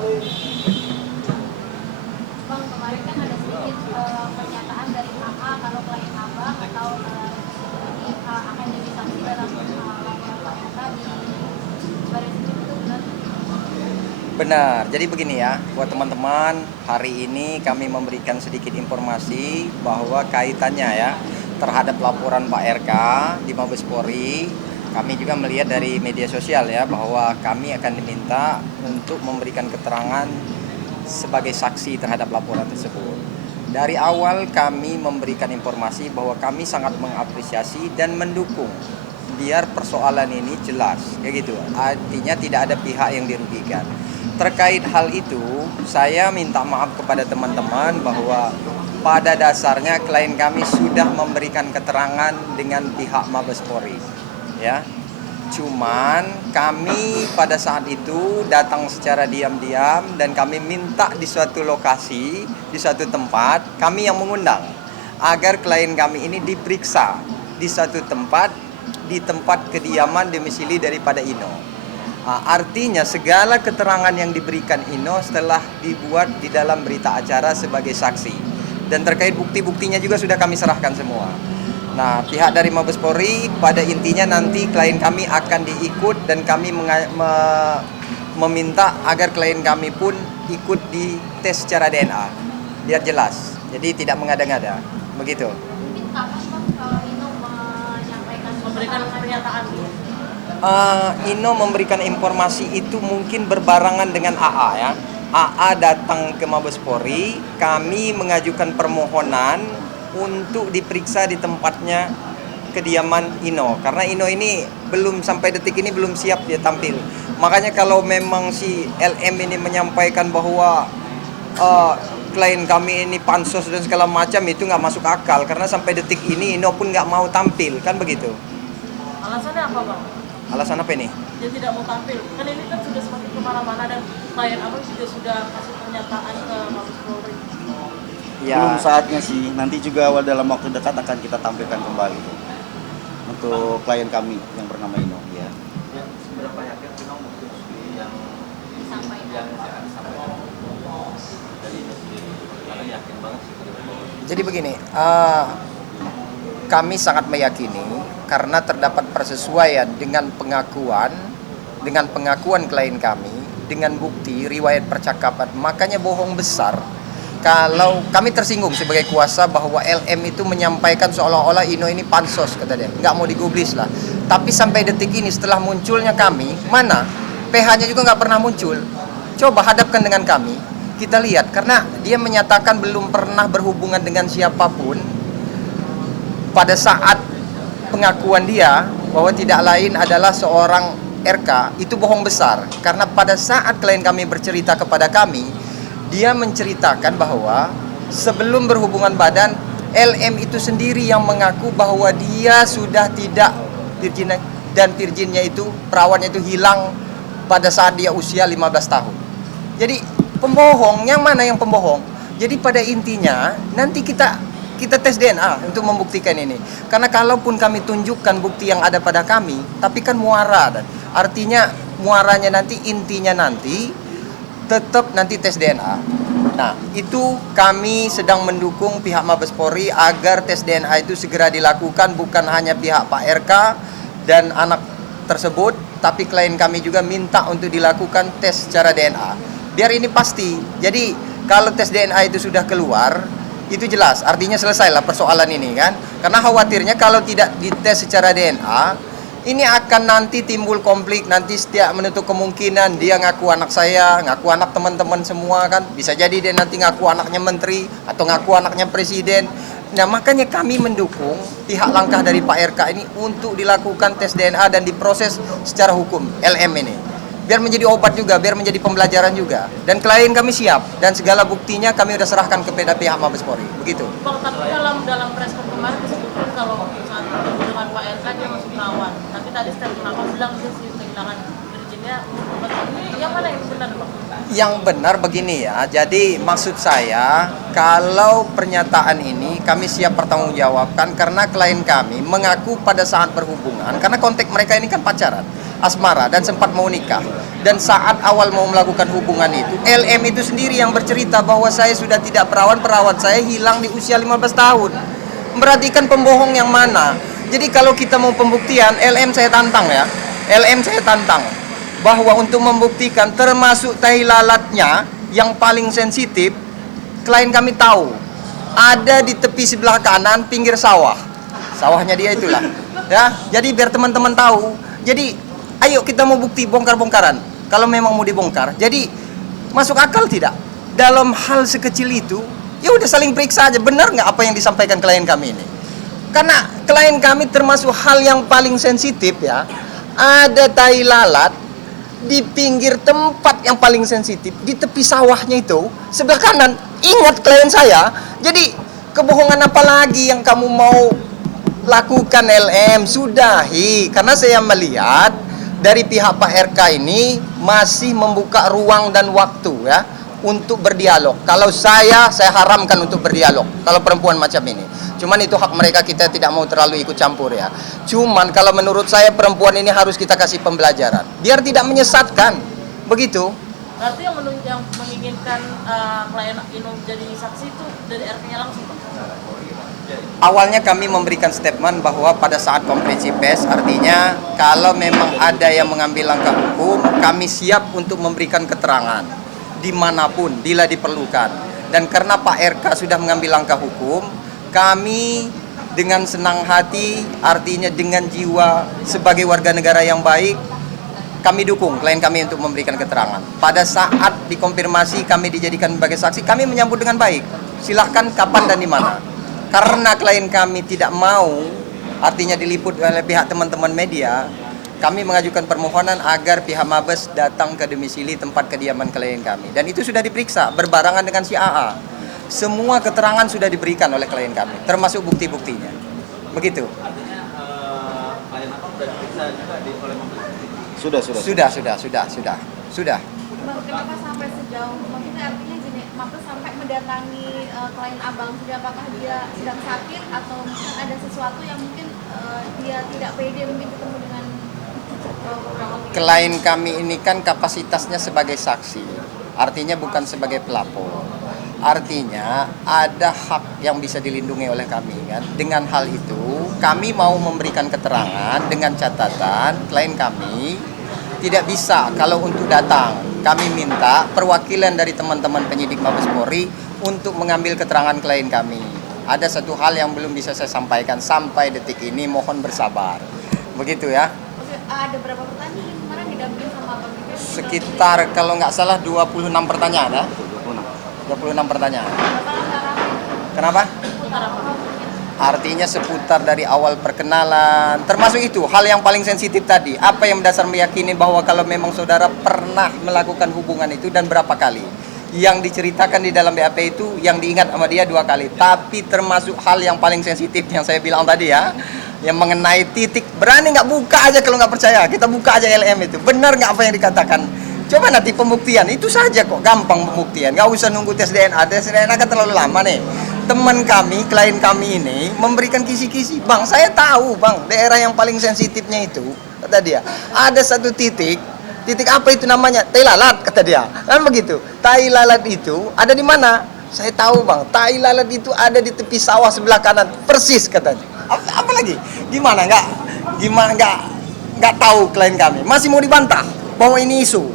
Bang, kemarin kan ada sedikit pernyataan dari AA kalau klien abang atau ini akan jadi saksi dalam laporan Pak RK di Baris Krim, itu benar? Benar, jadi begini ya, buat teman-teman, hari ini kami memberikan sedikit informasi bahwa kaitannya ya terhadap laporan Pak RK di Mabes Polri. Kami juga melihat dari media sosial ya bahwa kami akan diminta untuk memberikan keterangan sebagai saksi terhadap laporan tersebut. Dari awal kami memberikan informasi bahwa kami sangat mengapresiasi dan mendukung biar persoalan ini jelas, kayak gitu. Artinya tidak ada pihak yang dirugikan. Terkait hal itu, saya minta maaf kepada teman-teman bahwa pada dasarnya klien kami sudah memberikan keterangan dengan pihak Mabes Polri, ya. Cuman kami pada saat itu datang secara diam-diam dan kami minta di suatu lokasi, di suatu tempat, kami yang mengundang agar klien kami ini diperiksa di suatu tempat, di tempat kediaman domisili daripada Ino. Artinya segala keterangan yang diberikan Ino setelah dibuat di dalam berita acara sebagai saksi. Dan terkait bukti-buktinya juga sudah kami serahkan semua. Nah, pihak dari Mabes Polri pada intinya nanti klien kami akan diikut dan kami meminta agar klien kami pun ikut di tes secara DNA biar jelas. Jadi tidak mengada-ngada. Begitu. Mungkin kapan Bang kalau Ino menyampaikan memberikan pernyataan Ino memberikan informasi itu mungkin berbarengan dengan AA ya. AA datang ke Mabes Polri, kami mengajukan permohonan untuk diperiksa di tempatnya kediaman Ino. Karena Ino ini belum sampai detik ini belum siap dia tampil. Makanya kalau memang si LM ini menyampaikan bahwa klien kami ini pansos dan segala macam, itu nggak masuk akal. Karena sampai detik ini Ino pun nggak mau tampil, kan begitu. alasannya apa bang? Alasan apa ini? Dia tidak mau tampil, kan ini kan sudah semakin kemana-mana dan klien abang juga sudah kasih pernyataan ke Mabes Polri. Ya. Belum saatnya sih, nanti juga dalam waktu dekat akan kita tampilkan kembali untuk klien kami yang bernama Ino ya. Seberapa yakin Pino bukti yang disampaikan? disampaikan dari Ino sendiri? Karena yakin banget sih bahwa Jadi begini, kami sangat meyakini karena terdapat persesuaian dengan pengakuan klien kami, dengan bukti riwayat percakapan. Makanya bohong besar kalau kami tersinggung sebagai kuasa bahwa LM itu menyampaikan seolah-olah Ino ini pansos, kata dia, nggak mau digubris lah. Tapi sampai detik ini setelah munculnya kami, mana PH-nya juga nggak pernah muncul. Coba hadapkan dengan kami, kita lihat, karena dia menyatakan belum pernah berhubungan dengan siapapun pada saat pengakuan dia bahwa tidak lain adalah seorang RK. Itu bohong besar, karena pada saat klien kami bercerita kepada kami, dia menceritakan bahwa sebelum berhubungan badan, LM itu sendiri yang mengaku bahwa dia sudah tidak virgin, dan virginnya itu, perawannya itu hilang pada saat dia usia 15 tahun. Jadi pembohong, yang mana yang pembohong? Jadi pada intinya nanti kita tes DNA untuk membuktikan ini. Karena kalaupun kami tunjukkan bukti yang ada pada kami, tapi kan muara, dan artinya muaranya nanti, intinya nanti tetap nanti tes DNA. Nah, itu kami sedang mendukung pihak Mabes Polri agar tes DNA itu segera dilakukan, bukan hanya pihak Pak RK dan anak tersebut, tapi klien kami juga minta untuk dilakukan tes secara DNA. Biar ini pasti. Jadi, kalau tes DNA itu sudah keluar, itu jelas, artinya selesailah persoalan ini kan. Karena khawatirnya kalau tidak dites secara DNA, ini akan nanti timbul konflik. Nanti setiap menutup kemungkinan dia ngaku anak saya, ngaku anak teman-teman semua kan. Bisa jadi dia nanti ngaku anaknya menteri atau ngaku anaknya presiden. Nah, makanya kami mendukung pihak langkah dari Pak RK ini untuk dilakukan tes DNA dan diproses secara hukum LM ini. Biar menjadi obat juga, biar menjadi pembelajaran juga. Dan klien kami siap, dan segala buktinya kami sudah serahkan kepada pihak Mabes Polri. Begitu. Bang, tapi dalam press conference kemarin disebutkan kalau saat bertemu dengan Pak RK dia masuk rawan. Tapi tadi statement apa bilang dia sih kehilangan virginnya. Yang mana yang benar bang? Yang benar begini ya, jadi maksud saya kalau pernyataan ini kami siap pertanggungjawabkan karena klien kami mengaku pada saat berhubungan, karena konteks mereka ini kan pacaran. asmara dan sempat mau nikah. Dan saat awal mau melakukan hubungan itu, LM itu sendiri yang bercerita bahwa saya sudah tidak perawan, perawat saya hilang di usia 15 tahun. Berarti kan pembohong yang mana? Jadi kalau kita mau pembuktian, LM saya tantang ya. LM saya tantang bahwa untuk membuktikan termasuk tai lalatnya yang paling sensitif, klien kami tahu ada di tepi sebelah kanan pinggir sawah. Sawahnya dia itulah. Ya, jadi biar teman-teman tahu. Jadi ayo kita mau bukti bongkar-bongkaran. Kalau memang mau dibongkar, jadi masuk akal tidak? Dalam hal sekecil itu, ya udah saling periksa aja. Benar nggak apa yang disampaikan klien kami ini? Karena klien kami termasuk hal yang paling sensitif ya. Ada tai lalat di pinggir tempat yang paling sensitif, di tepi sawahnya itu, sebelah kanan. Ingat klien saya. Jadi kebohongan apa lagi yang kamu mau lakukan LM? Sudahi, karena saya melihat dari pihak Pak RK ini masih membuka ruang dan waktu ya untuk berdialog. Kalau saya haramkan untuk berdialog kalau perempuan macam ini. Cuman itu hak mereka, kita tidak mau terlalu ikut campur ya. Cuman kalau menurut saya perempuan ini harus kita kasih pembelajaran biar tidak menyesatkan. Begitu. Berarti yang menginginkan klien Ino jadi saksi itu dari RP-nya langsung, Pak? Awalnya kami memberikan statement bahwa pada saat konferensi pers, artinya kalau memang ada yang mengambil langkah hukum, kami siap untuk memberikan keterangan dimanapun bila diperlukan. Dan karena Pak RK sudah mengambil langkah hukum, kami dengan senang hati, artinya dengan jiwa sebagai warga negara yang baik, kami dukung klien kami untuk memberikan keterangan. Pada saat dikonfirmasi kami dijadikan sebagai saksi, kami menyambut dengan baik. Silahkan kapan dan di mana. Karena klien kami tidak mau, artinya diliput oleh pihak teman-teman media, kami mengajukan permohonan agar pihak Mabes datang ke domisili tempat kediaman klien kami. Dan itu sudah diperiksa, berbarengan dengan si AA. Semua keterangan sudah diberikan oleh klien kami, termasuk bukti-buktinya. Begitu. Artinya klien apa sudah diperiksa juga oleh Mabes? Sudah. Bang, kenapa sampai sejauh, maksudnya artinya gini, Mabes sampai mendatangi klien abang, sudah apakah dia sedang sakit atau mungkin ada sesuatu yang mungkin dia tidak pede mungkin ketemu dengan Klien kami ini kan kapasitasnya sebagai saksi, artinya bukan sebagai pelapor. Artinya ada hak yang bisa dilindungi oleh kami kan. Dengan hal itu kami mau memberikan keterangan dengan catatan klien kami tidak bisa kalau untuk datang. Kami minta perwakilan dari teman-teman penyidik Mabes Polri untuk mengambil keterangan klien kami. Ada satu hal yang belum bisa saya sampaikan sampai detik ini, mohon bersabar. Begitu ya. ada berapa pertanyaan kemarin didampingin sama Abang Bibir? Sekitar kalau nggak salah 26 pertanyaan ya. 26 pertanyaan. Berapa lama rame? Kenapa? Seputar apa? Artinya seputar dari awal perkenalan, termasuk itu hal yang paling sensitif tadi. Apa yang mendasar meyakini bahwa kalau memang saudara pernah melakukan hubungan itu dan berapa kali. Yang diceritakan di dalam BAP itu yang diingat sama dia 2 kali. Tapi termasuk hal yang paling sensitif yang saya bilang tadi ya, yang mengenai titik. Berani nggak buka aja kalau nggak percaya. Kita buka aja LM itu. Benar nggak apa yang dikatakan? Coba nanti pembuktian. Itu saja kok, gampang pembuktian. Nggak usah nunggu tes DNA. Tes DNA kan terlalu lama nih. Teman kami, klien kami ini memberikan kisi-kisi. Bang, saya tahu bang, daerah yang paling sensitifnya itu, kata dia, ada satu titik apa itu namanya? Tai lalat, kata dia. Kan begitu. Tai lalat itu ada di mana? Saya tahu bang, tai lalat itu ada di tepi sawah sebelah kanan, persis katanya. Apa lagi? Gimana nggak tahu klien kami? Masih mau dibantah bahwa ini isu?